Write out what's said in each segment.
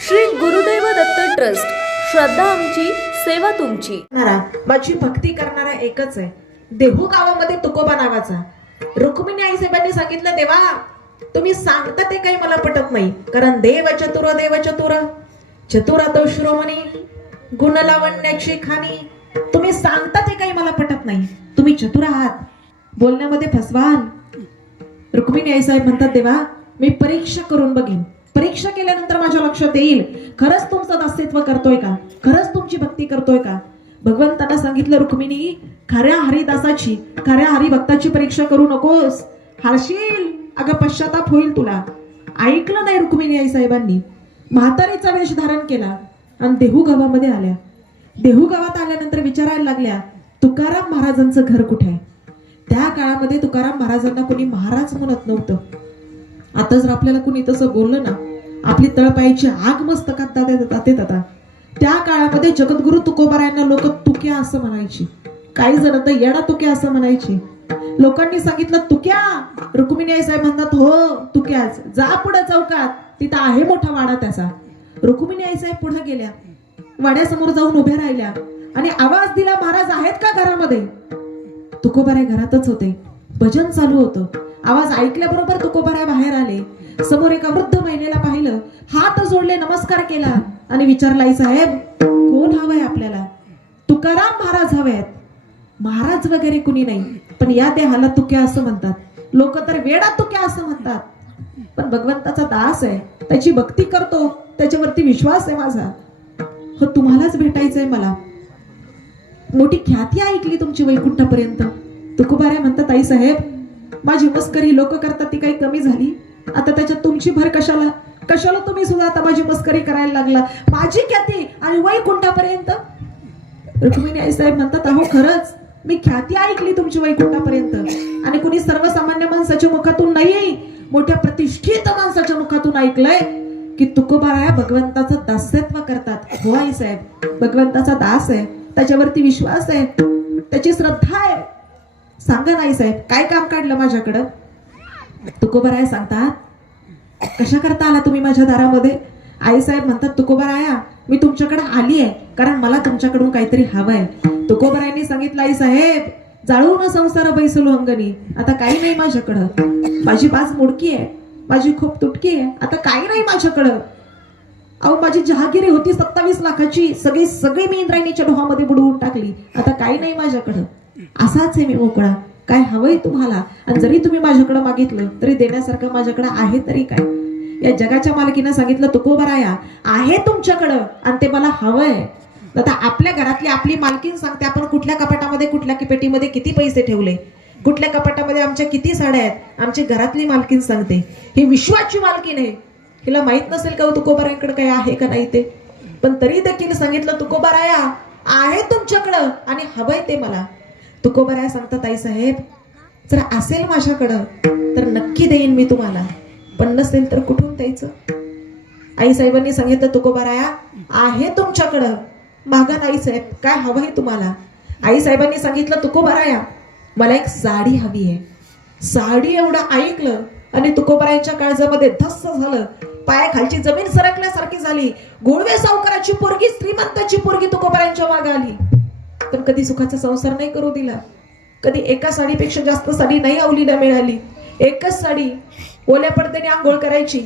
Shri Gurudev Datta trust, श्रद्धा आमची, सेवा तुमची. माझी भक्ती करणारा एकच आहे, देहू गावामध्ये तुकोबा नावाचा. रुक्मिणी आईसाहेबांनी सांगितलं, देवा तुम्ही सांगता ते काही मला पटत नाही, कारण देव चतुर चतुरातो शिरोमणी गुण लावण्याची खाणी. तुम्ही सांगता ते काही मला पटत नाही, तुम्ही चतुर आहात, बोलण्यामध्ये फसवाल. रुक्मिणी आईसाहेब म्हणतात, देवा मी परीक्षा करून बघेन, परीक्षा केल्यानंतर माझ्या लक्षात येईल खरंच तुमचं दास्यत्व करतोय का, खरंच तुमची भक्ती करतोय का. भगवंताला सांगितलं, रुक्मिणी खऱ्या हरिदासाची, खऱ्या हरिभक्ताची परीक्षा करू नकोस, हारशील, अगं पश्चाताप होईल तुला. ऐकलं नाही रुक्मिणी आईसाहेबांनी, म्हातारीचा वेश धारण केला आणि देहू गावामध्ये आल्या. देहू गावात आल्यानंतर विचारायला लागल्या, तुकाराम महाराजांचं घर कुठे आहे. त्या काळामध्ये तुकाराम महाराजांना कोणी महाराज म्हणत नव्हतं. आता जर आपल्याला कोणी तसं बोललं ना, आपली तळपायाची आग मस्तकात जाते. त्या काळामध्ये जगद्गुरु तुकोबारायांना लोक तुक्या असं म्हणायची, काही जण तर येडा तुक्या असं म्हणायची. लोकांनी सांगितलं, तुक्या. रुक्मिणी आई साहेब म्हणतात, हो तुक्याच, जा पुढे चौकात, तिथं आहे मोठा वाडा त्याचा. रुक्मिणी आई साहेब पुढे गेल्या, वाड्यासमोर जाऊन उभ्या राहिल्या आणि आवाज दिला, महाराज आहेत का घरामध्ये. तुकोबाराय घरातच होते, भजन चालू होतं. आवाज ऐकल्याबरोबर तुकोबाराय बाहेर आले. समोर एका वृद्ध महिलेला पाहिलं, हात जोडले, नमस्कार केला आणि विचारला, आई साहेब कोण हवंय आपल्याला. तुकाराम महाराज हवेत. महाराज वगैरे कुणी नाही, पण या देहाला तुक्या असं म्हणतात. लोक तर वेडा तुक्या असं म्हणतात, पण भगवंताचा दास आहे, त्याची भक्ती करतो, त्याच्यावरती विश्वास आहे माझा. हो तुम्हालाच भेटायचंय मला, मोठी ख्याती ऐकली तुमची वैकुंठापर्यंत. तुकोबाराय म्हणतात, आई साहेब माझी मस्करी लोक करतात ती काही कमी झाली, आता त्याच्यात तुमची भर कशाला. कशाला तुम्ही सुद्धा आता माझी मस्करी करायला लागला, माझी ख्याती आणि वैकुंठापर्यंत. रुक्मिणी आई साहेब म्हणतात, अहो खरंच मी ख्याती ऐकली तुमची वैकुंठापर्यंत, आणि कुणी सर्वसामान्य माणसाच्या मुखातून नाही, मोठ्या प्रतिष्ठित माणसाच्या मुखातून ऐकलंय की तुकोबाराय भगवंताचं दास्यत्व करतात. हो आई साहेब, भगवंताचा दास आहे, त्याच्यावरती विश्वास आहे, त्याची श्रद्धा आहे. सांगा ना आई साहेब, काय काम काढलं माझ्याकडं. तुकोबाराय सांगतात, कशा करता आला तुम्ही माझ्या दारामध्ये. आई साहेब म्हणतात, तुकोबाराया मी तुमच्याकडे आली आहे कारण मला तुमच्याकडून काहीतरी हवंय. तुकोबारायांनी सांगितलं, आई साहेब जाळू न संसार बैसलो अंगणी, आता काही नाही माझ्याकडं, माझी बाज मुडकी आहे, माझी खूप तुटकी आहे, आता काही नाही माझ्याकडं. अहो माझी जहागिरी होती 27 लाखाची, सगळी मी इंद्रायणीच्या डोहामध्ये बुडवून टाकली, आता काही नाही माझ्याकडं. असाच आहे मी मोकळा, काय हवंय तुम्हाला, आणि जरी तुम्ही माझ्याकडे मागितलं तरी देण्यासारखं माझ्याकडे आहे तरी काय. या जगाच्या मालकीनं सांगितलं, तुकोबाराया आहे तुमच्याकडं आणि ते मला हवंय. आता आपल्या घरातली आपली मालकीन सांगते, आपण कुठल्या कपाटामध्ये कुठल्या पेटीमध्ये किती पैसे ठेवले, कुठल्या कपाटामध्ये आमच्या किती साड्या आहेत, आमची घरातली मालकीन सांगते. ही विश्वाची मालकीन आहे, हिला माहित नसेल का तुकोबारायांकडे काय आहे का नाही ते. पण तरी देखील सांगितलं, तुकोबाराया आहे तुमच्याकडं आणि हवंय ते मला. तुकोबाराया सांगतात, आई साहेब जर असेल माझ्याकडं तर नक्की देईन मी तुम्हाला, पण नसेल तर कुठून द्यायचं. आई साहेबांनी सांगितलं, तुकोबाराया आहे तुमच्याकडं, मागा आई साहेब काय हवंय तुम्हाला. आई साहेबांनी सांगितलं, तुकोबाराया मला एक साडी हवी आहे. साडी एवढं ऐकलं आणि तुकोबारायांच्या काळजामध्ये धस्स झालं, पायाखालची जमीन सरकल्यासारखी झाली. गोळवे सावकाराची पोरगी, श्रीमंताची पोरगी तुकोबारायांच्या मागे आली, पण कधी सुखाचा संसार नाही करू दिला. कधी एका साडीपेक्षा जास्त साडी नाही आवलीला मिळाली. एकच साडी, ओल्या पडद्याने आंघोळ करायची,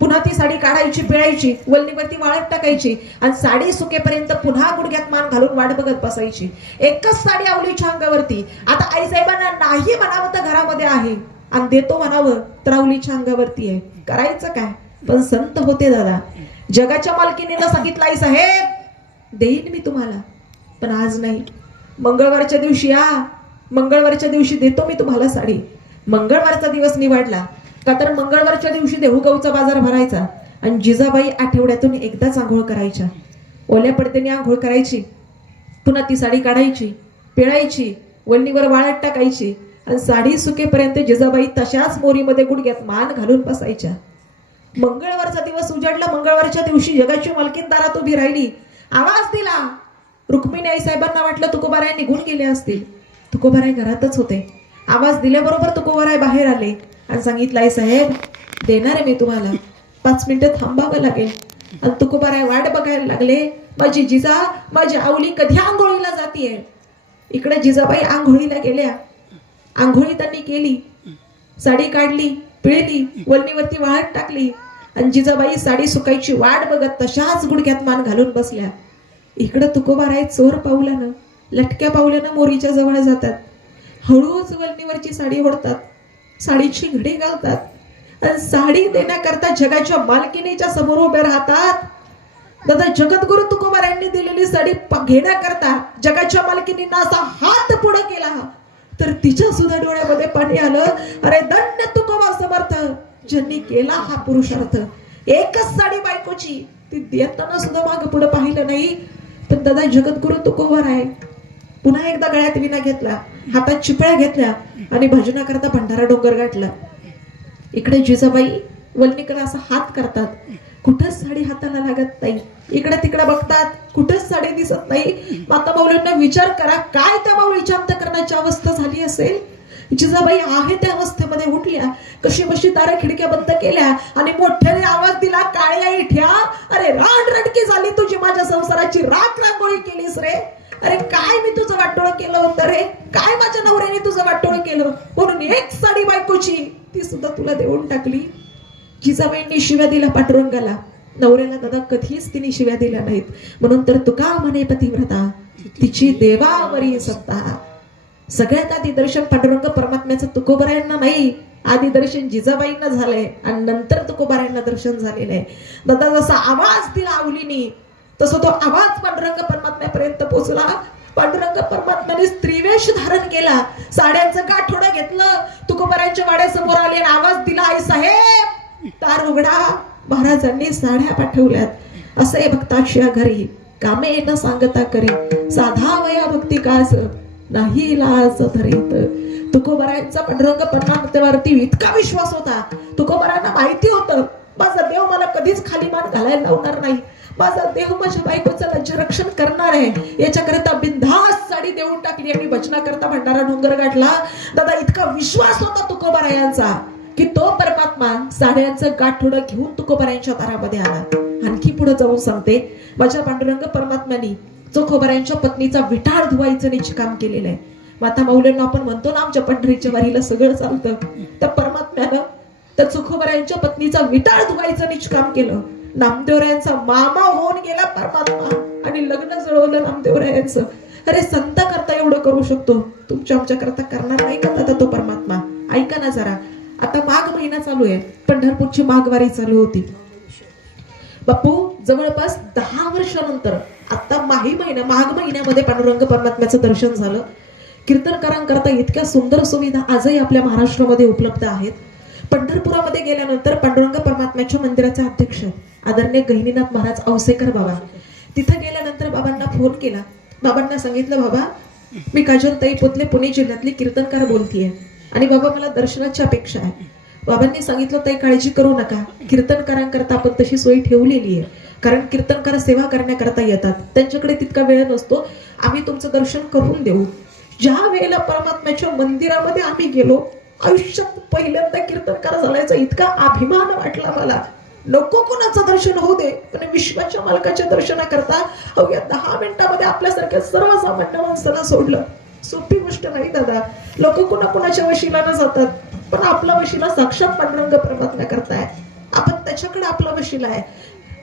पुन्हा ती साडी काढायची, पिळायची, वल्लीवरती वाळत टाकायची आणि साडी सुकेपर्यंत पुन्हा गुडघ्यात मान घालून वाट बघत बसायची. एकच साडी आवलीच्या अंगावरती. आता आई साहेबांना नाही म्हणावं तर घरामध्ये आहे आणि देतो म्हणावं तर आवलीच्या अंगावरती आहे, करायचं काय. पण संत होते दादा, जगाच्या मालकीनीला सांगितलं, आई साहेब देईन मी तुम्हाला, पण आज नाही, मंगळवारच्या दिवशी या, मंगळवारच्या दिवशी देतो मी तुम्हाला साडी. मंगळवारचा दिवस निवडला का तर मंगळवारच्या दिवशी देहूगावचा बाजार भरायचा आणि जिजाबाई आठवड्यातून एकदाच आंघोळ करायच्या, ओल्या पडद्याने आंघोळ करायची, पुन्हा ती साडी काढायची, पिळायची, वल्लीवर वाळत टाकायची आणि साडी सुकेपर्यंत जिजाबाई तशाच मोरीमध्ये गुडघ्यात मान घालून बसायच्या. मंगळवारचा दिवस उजाडला. मंगळवारच्या दिवशी जगाची मालकीन दारात उभी राहिली, आवाज दिला. रुक्मिणी आई साहेबांना वाटलं तुकोबाराय निघून गेले असतील, तुकोबाराय घरातच होते. आवाज दिल्याबरोबर तुकोबाराय बाहेर आले आणि सांगितलं, आई साहेब देणार आहे मी तुम्हाला, 5 मिनिटं थांबावं लागेल. आणि तुकोबाराय वाट बघायला लागले, माझी जिजा, माझी आवली कधी आंघोळीला जातीये. इकडे जिजाबाई आंघोळीला गेल्या. आंघोळी त्यांनी केली, साडी काढली, पिळली, वलनीवरती वाळत टाकली आणि जिजाबाई साडी सुकायची वाट बघत तशाच गुडघ्यात मान घालून बसल्या. इकडं तुकोबाराय चोर पावलानं, लटक्या पावलानं मोरीच्या जवळ जातात. हळूच वलनीवरची साडी ओढतात, साडीची घडी घालतात आणि साडी देण्याकरता जगाच्या मालकिनीच्या समोर उभे राहतात. दादा, जगद्गुरु तुकोबारायांनी दिलेली साडी घेण्याकरता जगाच्या मालकिनींना असा हात पुढे केला तर तिच्या सुद्धा डोळ्यामध्ये पाणी आलं. अरे धन्य तुकोबा समर्थ, ज्यांनी केला हा पुरुषार्थ. एकच साडी बायकोची, ती देताना सुद्धा माग पुढे पाहिलं नाही. पण दादा, जगद्गुरु तुकोबाराय पुन्हा एकदा गळ्यात विना घेतला, हातात चिपळ्या घेतल्या आणि भजनाकरता भंडारा डोंगर गाठला. इकडे जिजाबाई वल्लीकडे असा हात करतात, कुठंच साडी हाताला लागत नाही. इकडे तिकडे बघतात, कुठंच साडी दिसत नाही. माता माऊलींना विचार करा, काय त्या माऊलीच्या अंतकरणाची अवस्था झाली असेल. जिजाबाई आहे त्या अवस्थेमध्ये उठल्या, कशी बशी दार खिडक्या बंद केल्या आणि मोठ्याने आवाज दिला, काळ्या इठ्या, अरे रानरडकी झाली तुझी, माझ्या संसाराची राख रांगोळी केलीस रे. अरे काय मी तुझं वाटोळ केलं होतं रे, काय माझ्या नवऱ्याने तुझं वाटोळ केलं, म्हणून एक साडी बायकोची ती सुद्धा तुला देऊन टाकली. जिजाबाईंनी शिव्या दिल्या पांडुरंगाला, नवऱ्याला दादा कधीच तिने शिव्या दिल्या नाहीत. म्हणून तर तुका म्हणे पतिव्रता, तिची देवावरी सत्ता. सगळ्यात आधी दर्शन पांडुरंग परमात्म्याचं तुकोबारायांना नाही, आधी दर्शन जिजाबाईंना झालंय आणि नंतर तुकोबारायांना दर्शन झालेलं आहे. दादा, जसा आवाज दिला आवलीनी तसं तो आवाज पांडुरंग परमात्म्यापर्यंत पोहोचला. पांडुरंग परमात्म्याने स्त्रीवेश धारण केला, साड्यांचं गाठोडं घेतलं, तुकोबारायांच्या वाड्यासमोर आले आणि आवाज दिला, आई साहेब दार उघडा. महाराजांनी साड्या पाठवल्यात. असे भक्ताच्या घरी कामे न सांगता करी, साधा वया भक्ती कास नाही लाज धरीत. तुकोबारायांचा पांडुरंग परमात्म्यावरती इतका विश्वास होता, तुकोबारायांना माहिती होतं माझा देव मला कधीच खाली मान घालायला लावणार नाही, माझा देव माझ्या बायकोचं लज्जरक्षण करणार आहे. याच्याकरता बिनधास्त साडी देऊन टाकली आणि भजनाकरता भंडारा डोंगर गाठला. दादा, इतका विश्वास होता तुकोबारायांचा की तो परमात्मा साड्यांचं गाठोडं घेऊन तुकोबारायांच्या दारामध्ये आला. आणखी पुढे जाऊन सांगते, माझ्या पांडुरंग परमात्म्यानी चोखोबारायांच्या पत्नीचा विटाळ धुवायचं निष्काम केलेलं आहे. माता माऊलींना आपण म्हणतो ना, आमच्या पंढरीच्या वारीला सगळं चालतं. त्या परमात्म्यानं त्या चोखोबारायांच्या पत्नीचा विटाळ धुवायचं निष्काम केलं. नामदेवरायांचा मामा होऊन गेला परमात्मा आणि लग्न जुळवलं नामदेवरायांचं. अरे संत करता एवढं करू शकतो, तुमच्या आमच्या करता करणार नाही का दादा तो परमात्मा. ऐका ना जरा, आता माघ महिना चालू आहे, पंढरपूरची माघवारी चालू होती. बापू, जवळपास 10 वर्षानंतर आता माघ महिन्यामध्ये पांडुरंग परमात्म्याचं दर्शन झालं. कीर्तनकारांकरता इतक्या सुंदर सुविधा आजही आपल्या महाराष्ट्रामध्ये उपलब्ध आहेत. पंढरपुरामध्ये गेल्यानंतर पांडुरंग परमात्म्याच्या मंदिराचे अध्यक्ष आदरणीय गहिनीनाथ महाराज औसेकर बाबा, तिथे गेल्यानंतर बाबांना फोन केला. बाबांना सांगितलं, बाबा मी काजलताई पोतले पुणे जिल्ह्यातली कीर्तनकार बोलतीये आणि बाबा मला दर्शनाची अपेक्षा आहे. बाबांनी सांगितलं, ताई काळजी करू नका, कीर्तनकारांकरता आपण तशी सोय ठेवलेली आहे, कारण कीर्तनकार सेवा करण्याकरता येतात, त्यांच्याकडे तितका वेळ नसतो, आम्ही तुमचं दर्शन करून देऊ. ज्या वेळेला परमात्म्याच्या मंदिरामध्ये आम्ही गेलो, आयुष्यात पहिल्यांदा कीर्तनकार झाल्याचा इतका अभिमान वाटला मला. नको कोणाचं दर्शन होऊ दे, पण विश्वाच्या मालकाच्या दर्शनाकरता अवघ्या 10 मिनिटामध्ये आपल्यासारख्या सर्वसामान्य माणसाला सोडलं. सोपी गोष्ट नाही दादा. लोक कोणाकोणाच्या वशिलानं जातात, पण आपला वशिला साक्षात पांडुरंग परमात्मा करताय, आपण त्याच्याकडे आपला वशिला आहे.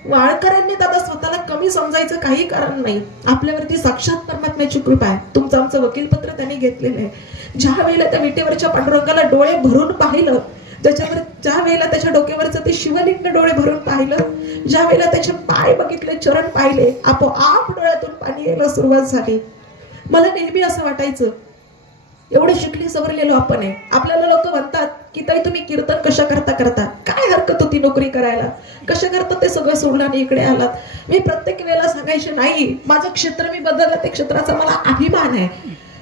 वाळकऱ्यांनी दादा स्वतःला कमी समजायचं काही कारण नाही, आपल्यावरती साक्षात परमात्म्याची कृपा आहे. तुमचं आमचं वकीलपत्र त्यांनी घेतलेलं आहे. ज्या वेळेला त्या विटेवरच्या पांडुरंगाला डोळे भरून पाहिलं, ज्या वेळेला त्याच्या डोक्यावरचं ते शिवलिंग डोळे भरून पाहिलं, ज्या वेळेला त्याचे पाय बघितले, चरण पाहिले, आपोआप डोळ्यातून पाणी यायला सुरुवात झाली. मला नेहमी असं वाटायचं, एवढे शिकले सवरलेलो आपण आहे. आपल्याला लोक म्हणतात की ताई तुम्ही कीर्तन कशा करता, काय हरकत होती नोकरी करायला, कशा करता ते सगळं सोडलं आणि इकडे आलात. मी प्रत्येक वेळेला सांगायचे, नाही माझं क्षेत्र मी बदललं, ते क्षेत्राचा मला अभिमान आहे.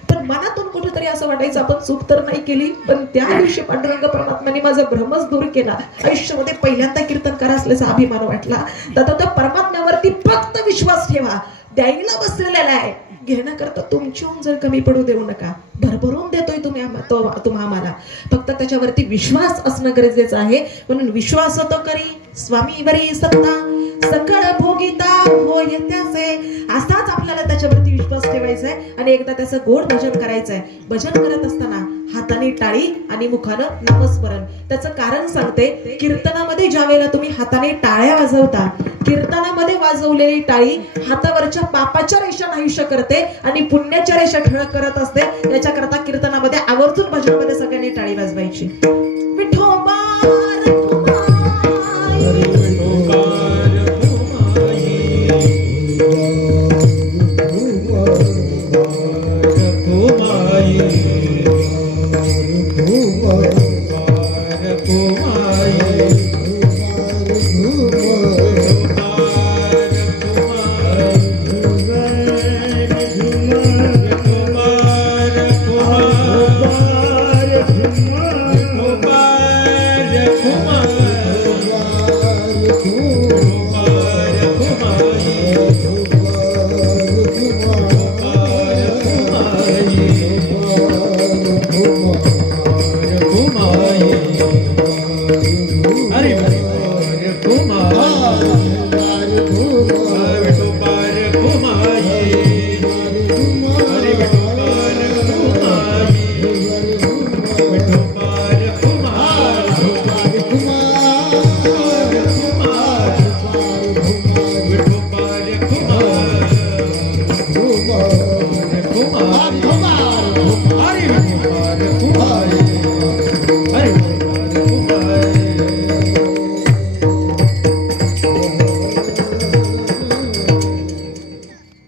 पण मनातून कुठेतरी असं वाटायचं आपण चूक तर नाही केली. पण त्या दिवशी पांडुरंग परमात्म्याने माझा भ्रमच दूर केला. आयुष्यामध्ये पहिल्यांदा कीर्तनकार असल्याचा अभिमान वाटला. तर त्या परमात्म्यावरती फक्त विश्वास ठेवा, द्यायला बसलेला आहे, घेण्याकरता तुमच्याहून जर कमी पडू देऊ नका. भरभरून देतोय तुम्हा आम्हाला, फक्त त्याच्यावरती विश्वास असणं गरजेचं आहे. म्हणून विश्वास तो करी स्वामीवरी सत्ता, सकळ भोगिता होय त्याचे. असाच आपल्याला त्याच्यावरती विश्वास ठेवायचा आहे आणि एकदा त्याचं गोड भजन करायचंय. भजन करत असताना हाताने टाळी आणि मुखानं नामस्मरण. त्याचं कारण सांगते. कीर्तनामध्ये ज्या वेळेला तुम्ही हाताने टाळ्या वाजवता, कीर्तनामध्ये वाजवलेली टाळी हातावरच्या पापाच्या रेषा नाहीशा करते आणि पुण्याच्या रेषा ठळक करत असते. याच्याकरता कीर्तनामध्ये आवर्जून भजनमध्ये सगळ्यांनी टाळी वाजवायची. विठोबा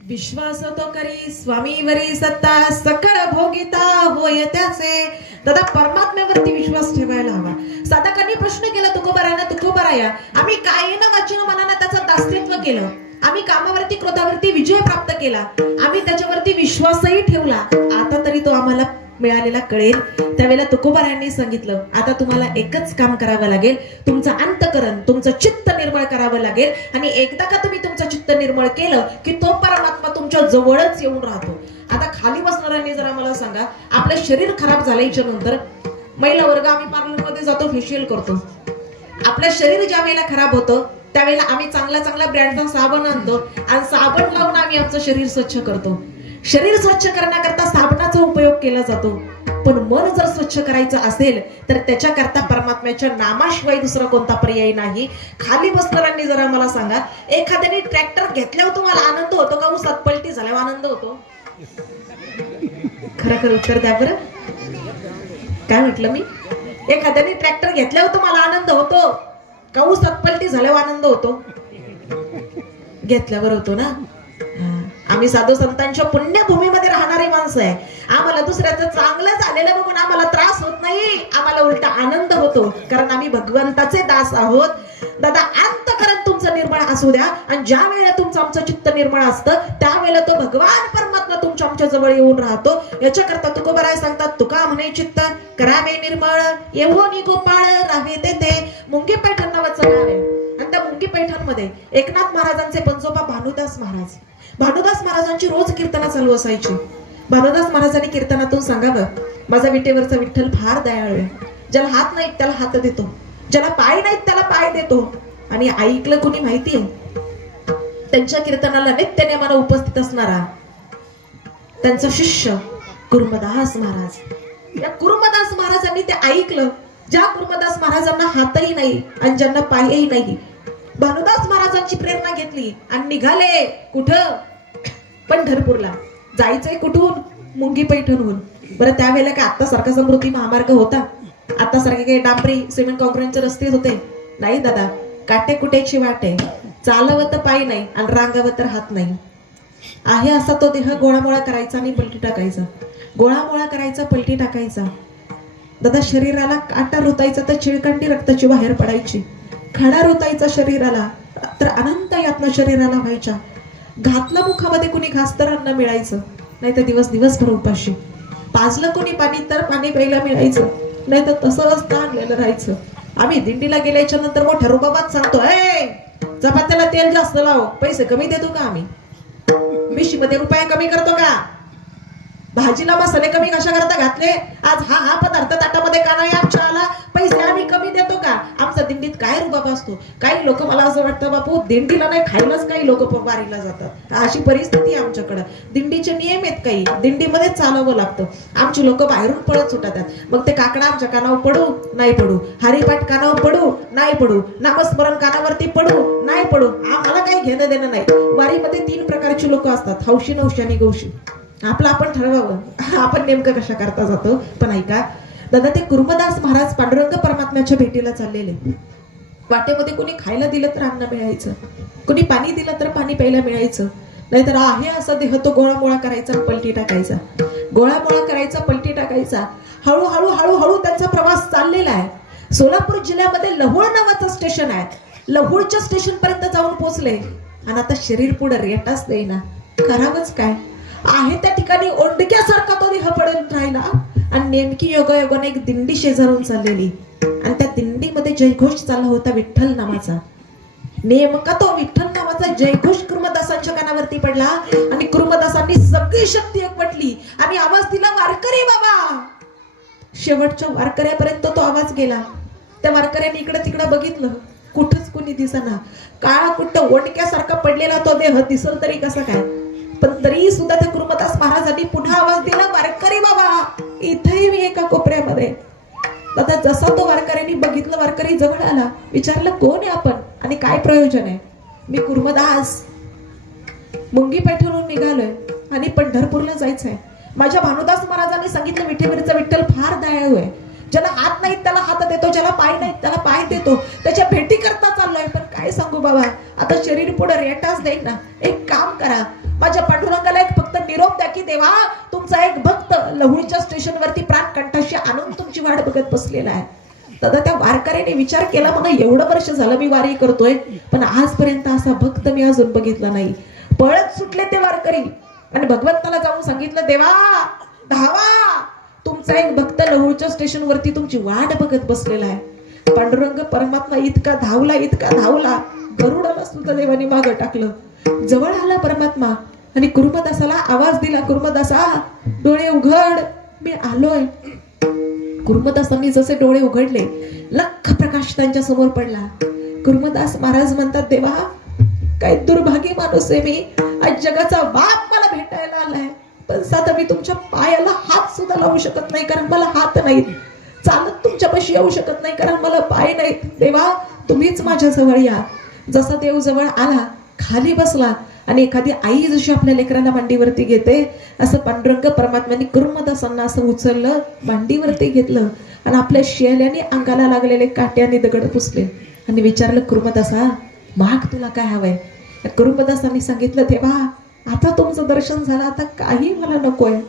विश्वास तो करी स्वामीवरी सत्ता सकळ भोगिता होय त्याचे. दादा परमात्म्यावरती विश्वास ठेवायला हवा. साधकांनी प्रश्न केला तुकोबाराया आम्ही कायेनं वाचेनं मनानं त्याचं दास्यत्व केलं, आम्ही कामावरती क्रोधावरती विजय प्राप्त केला, आम्ही त्याच्यावरती विश्वासही ठेवला, आता तरी तो आम्हाला मिळालेला कळेल. त्यावेळेला तुकोबारायांनी सांगितलं आता तुम्हाला एकच काम करावं लागेल. तुमचं अंतकरण तुमचं चित्त निर्मळ करावं लागेल आणि एकदा का तुम्ही तुमचं चित्त निर्मळ केलं की तो परमात्मा तुमच्या जवळच येऊन राहतो. आता खाली बसणाऱ्यांनी जरा मला सांगा, आपलं शरीर खराब झाल्याच्या नंतर महिला वर्ग आम्ही पार्लरमध्ये जातो, फेशियल करतो. आपलं शरीर ज्या वेळेला खराब होतं त्यावेळेला आम्ही चांगला ब्रँडचा साबण आणतो आणि साबण लावून आम्ही आमचं शरीर स्वच्छ करतो. शरीर स्वच्छ करण्याकरता साबणाचा उपयोग केला जातो. पण मन जर स्वच्छ करायचं असेल तर त्याच्याकरता परमात्म्याच्या नामाशिवाय दुसरा कोणता पर्याय नाही. खाली बसणाऱ्यांनी जरा मला सांगा, एखाद्याने ट्रॅक्टर घेतल्यावर तुम्हाला आनंद होतो का उसात पलटी झाल्यावर आनंद होतो? खरं उत्तर द्या बरं. काय म्हटलं मी? एखाद्याने ट्रॅक्टर घेतल्यावर तुम्हाला आनंद होतो का उसात पलटी झाल्यावर आनंद होतो? घेतल्यावर होतो ना. आम्ही साधू संतांच्या पुण्यभूमीमध्ये राहणारी माणसं आहे. आम्हाला दुसऱ्याचं चांगलं झालेलं बघून आम्हाला त्रास होत नाही, आम्हाला उलटा आनंद होतो, कारण आम्ही भगवंताचे दास आहोत. दादा अंतकरण तुमचं निर्मळ असू द्या आणि ज्या वेळेला तुमचं आमचं चित्त निर्मळ असतं त्यावेळेला तो भगवान परमात्मा तुमच्या आमच्या जवळ येऊन राहतो. याच्याकरता तुकोबाराय सांगतात, तुका म्हणे चित्त करावे निर्मळ येवोनी गोपाळ राहावे तेथे. मुंगी पैठण नावाचं गाव आहे आणि त्या मुंगी पैठणमध्ये एकनाथ महाराजांचे पंजोबा भानुदास महाराजांची रोज कीर्तना चालू असायची. भानुदास महाराजांनी कीर्तनातून सांगावं, माझा विटेवरचा विठ्ठल फार दयाळू आहे, ज्याला हात नाहीत त्याला हात देतो, ज्याला पाय नाहीत त्याला पाय देतो. आणि ऐकलं कुणी माहितीये? त्यांच्या कीर्तनाला नित्यनेमानं उपस्थित असणारा त्यांचा शिष्य कुर्मदास महाराज. या कुर्मदास महाराजांनी ते ऐकलं. ज्या कुर्मदास महाराजांना हातही नाही आणि ज्यांना पायही नाही, भानुदास महाराजांची प्रेरणा घेतली आणि निघाले. कुठं? पंढरपूरला. जायचंय कुठून? मुंगी पैठणहून. बरं त्यावेळेला काय आता सारखा समृद्धी महामार्ग होता? आता सारखे काही डांबरी सिमेंट कॉन्क्रीटचे रस्ते होते? नाही दादा, काटे कुटेची वाट आहे. चालवत पाय नाही आणि रांगावत तर हात नाही. आहे असा तो देह गोळामोळा करायचा आणि पलटी टाकायचा, गोळामोळा करायचा पलटी टाकायचा. दादा शरीराला काटा रुतायचा तर चिळकांडी रक्ताची बाहेर पडायची, खडा रुतायचा शरीराला तर अनंत यातना शरीराला व्हायच्या. घातलं मुखामध्ये कुणी घास तर अन्न मिळायचं, नाही तर दिवसभर उपाशी. पाजलं कोणी पाणी तर पाणी प्यायला मिळायचं, नाही तर तसंच ताणलेलं राहायचं. आम्ही दिंडीला गेल्याच्या नंतर मोठ्या रुबाबात सांगतो, चपात्याला तेल जास्त लाव, पैसे कमी देतो का आम्ही? मिशीमध्ये रुपये कमी करतो का? भाजीला मसाले कमी कशा करता घातले, आज हा पदार्थ ताटामध्ये का नाही आमच्या आला, पैसे आम्ही कमी देतो का, आमचा दिंडीत काय रुबाब असतो. काही लोक, मला असं वाटतं बापू, दिंडीला नाही खायलाच काही लोक वारीला जातात. अशी परिस्थिती आहे आमच्याकडं. दिंडीचे नियम आहेत काही, दिंडीमध्ये चालवं लागतं. आमची लोक बाहेरून पळत सुटतात. मग ते काकडा आमच्या कानावर पडू नाही पडू, हरिपाठ कानावर पडू नाही पडू, नामस्मरण कानावरती पडू नाही पडू, आम्हाला काही घेणं देणं नाही. वारीमध्ये 3 प्रकारची लोक असतात, हौशी, नवशी आणि गौशी. आपलं आपण ठरवावं आपण नेमकं कशा करता जातो. पण ऐका दादा, ते कुर्मदास महाराज पांडुरंग परमात्म्याच्या भेटीला चाललेले. वाटेमध्ये कोणी खायला दिलं तर अन्न मिळायचं, कोणी पाणी दिलं तर पाणी प्यायला मिळायचं, नाहीतर आहे असा देह तो गोळामोळा करायचा आणि पलटी टाकायचा, गोळामोळा करायचा, पलटी टाकायचा. हळूहळू हळूहळू त्यांचा प्रवास चाललेला आहे. सोलापूर जिल्ह्यामध्ये लहुळ नावाचं स्टेशन आहे. लहुळच्या स्टेशन पर्यंत जाऊन पोहोचले आणि आता शरीर पुढे रेटाच देईना. करावंच काय, आहे त्या ठिकाणी ओंडक्यासारखा तो देह पडून राहिला. आणि नेमकी योगायोगाने एक दिंडी शेजारून चाललेली, आणि त्या दिंडीमध्ये जयघोष चालला होता विठ्ठल नामाचा. नेमका तो विठ्ठल नावाचा जयघोष कुर्मदासांच्या कानावरती पडला आणि कुर्मदासांनी सगळी शक्ती एकवटली आणि आवाज दिला, वारकरी बाबा. शेवटच्या वारकऱ्यापर्यंत तो आवाज गेला. त्या वारकऱ्याने इकडे तिकडे बघितलं, कुठंच कोणी दिसेना. काळा कुट्ट ओंडक्यासारखा पडलेला तो देह दिसल तरी कसं काय. पण तरी सुद्धा त्या कुर्मदास महाराजांनी पुन्हा आवाज दिला, वारकरी बाबा. इथेही मी एका कोपऱ्यामध्ये. आता जसा तो वारकऱ्यांनी बघितलं, वारकरी जवळ आला, विचारलं, कोण आहे आपण आणि काय प्रयोजन आहे. मी कुर्मदास मुंगी पेठवरून निघालोय आणि पंढरपूरला जायचंय. माझ्या भानुदास महाराजांनी सांगितलं, विठेवरचा विठ्ठल फार दयाळू आहे. ज्याला हात नाहीत त्याला हात देतो, ज्याला पाय नाहीत त्याला पाय देतो. त्याच्या भेटी करता चाललोय. पण काय सांगू बाबा, आता शरीर पुढे रेटाच देईन ना. एक काम करा, माझ्या पांडुरंगाला एक फक्त निरोप द्या की देवा, तुमचा एक भक्त लहुळच्या स्टेशनवरती प्राणकंठाशी आणून तुमची वाट बघत बसलेला आहे. दादा, त्या वारकऱ्याने विचार केला, मला एवढं वर्ष झालं मी वारी करतोय, पण आजपर्यंत असा भक्त मी अजून बघितला नाही. पळत सुटले ते वारकरी आणि भगवंताला जाऊन सांगितलं, देवा धावा, तुमचा एक भक्त लहुळच्या स्टेशनवरती तुमची वाट बघत बसलेला आहे. पांडुरंग परमात्मा इतका धावला, इतका धावला, गरुडाला सुद्धा देवाने मागं टाकलं. जवळ आला परमात्मा आणि कुर्मदासाला आवाज दिला, कुर्मदासा डोळे उघड, मी आलोय. कुर्मदासांनी जसे डोळे उघडले, लख प्रकाश त्यांच्या समोर पडला. कुर्मदास महाराज म्हणतात, देवा काय दुर्भागी माणूस आहे मी. आज जगाचा बाप मला भेटायला आलाय, पण साधा मी तुमच्या पायाला हात सुद्धा लावू शकत नाही, कारण मला हात नाहीत. चालत तुमच्यापाशी येऊ शकत नाही, कारण मला पाय नाहीत. देवा तुम्हीच माझ्या जवळ या. जसा देव जवळ आला, खाली बसला आणि एखादी आई जशी आपल्या लेकरांना मांडीवरती घेते, असं पांडुरंग परमात्म्याने कुर्मदासांना असं उचललं, मांडीवरती घेतलं आणि आपल्या शेल्याने अंगाला लागलेले काट्याने दगड पुसले आणि विचारलं, कुर्मदासा माग तुला काय हवंय. कुर्मदासांनी सांगितलं, देवा आता तुमचं दर्शन झालं, आता काही मला नकोय,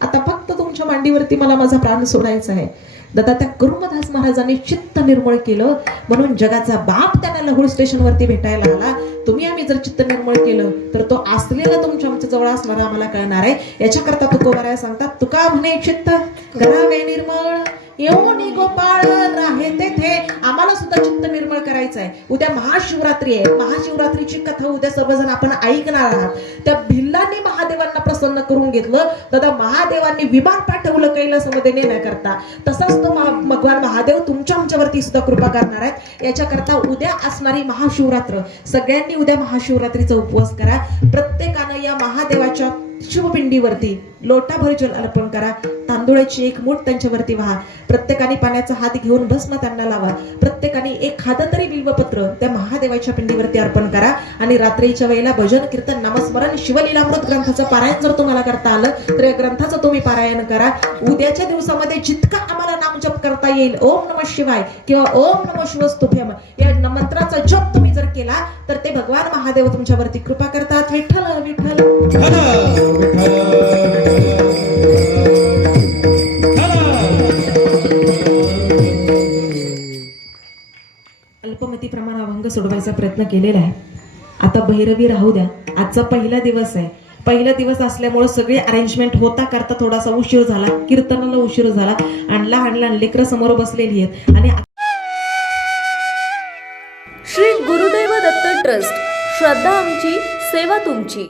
आता फक्त तुमच्या मांडीवरती मला माझा प्राण सोडायचा आहे. दादा, त्या कुर्मदास महाराजांनी चित्त निर्मळ केलं, म्हणून जगाचा बाप त्यांना लहुळ स्टेशनवरती भेटायला आला. तुम्ही आम्ही जर चित्त निर्मळ केलं तर तो असलेला तुमच्या आमच्या जवळ असणारा आम्हाला कळणार आहे. याच्याकरता तुकोबाराया सांगतात, तुका म्हणे चित्त करावे निर्मळ, येऊन गोपाळ राहे तेथे. आम्हाला सुद्धा चित्त निर्मळ करायचं आहे. उद्या महाशिवरात्री आहे. महाशिवरात्रीची कथा उद्या सर्वजण आपण ऐकणार आहात. त्या भिल्लांनी महादेवांना प्रसन्न करून घेतलं. दादा, महादेवांनी विमान पाठवलं कैलासमध्ये नेण्याकरता. तसंच तो भगवान महादेव तुमच्या आमच्यावरती सुद्धा कृपा करणार आहेत. याच्याकरता उद्या असणारी महाशिवरात्र, सगळ्यांनी उद्या महाशिवरात्रीचा उपवास करा. प्रत्येकानं या महादेवाच्या शिवपिंडीवरती लोटाभर जल अर्पण करा. तांदूळाची एक मूठ त्यांच्यावरती वाहा. प्रत्येकाने पाण्याचा हात घेऊन भस्म त्यांना लावा. प्रत्येकाने एक खाद तरी बिल्वपत्र त्या महादेवाच्या पिंडीवरती अर्पण करा. आणि रात्रीच्या वेळेला भजन कीर्तन नामस्मरण शिवलीलामृत ग्रंथाचं पारायण जर तुम्हाला करता आलं तर या ग्रंथाचं तुम्ही पारायण करा. उद्याच्या दिवसामध्ये जितका आम्हाला नामजप करता येईल, ओम नमः शिवाय किंवा ओम नमः शिवस्तुभ्यम या मंत्राचा जप तुम्ही जर केला तर ते भगवान महादेव तुमच्यावरती कृपा करतात. विठ्ठल विठ्ठल. अल्पमती प्रमाण अभंग सोडवायचा प्रयत्न केलेला आहे. आता भैरवी राहू द्या. आजचा पहिला दिवस आहे. पहिला दिवस असल्यामुळे सगळे अरेंजमेंट होता करता थोडासा उशीर झाला, कीर्तनाला उशीर झाला. आणला लेकरं समोर बसलेली आहेत. आणि श्री गुरुदेव दत्त ट्रस्ट, श्रद्धा आमची, सेवा तुमची.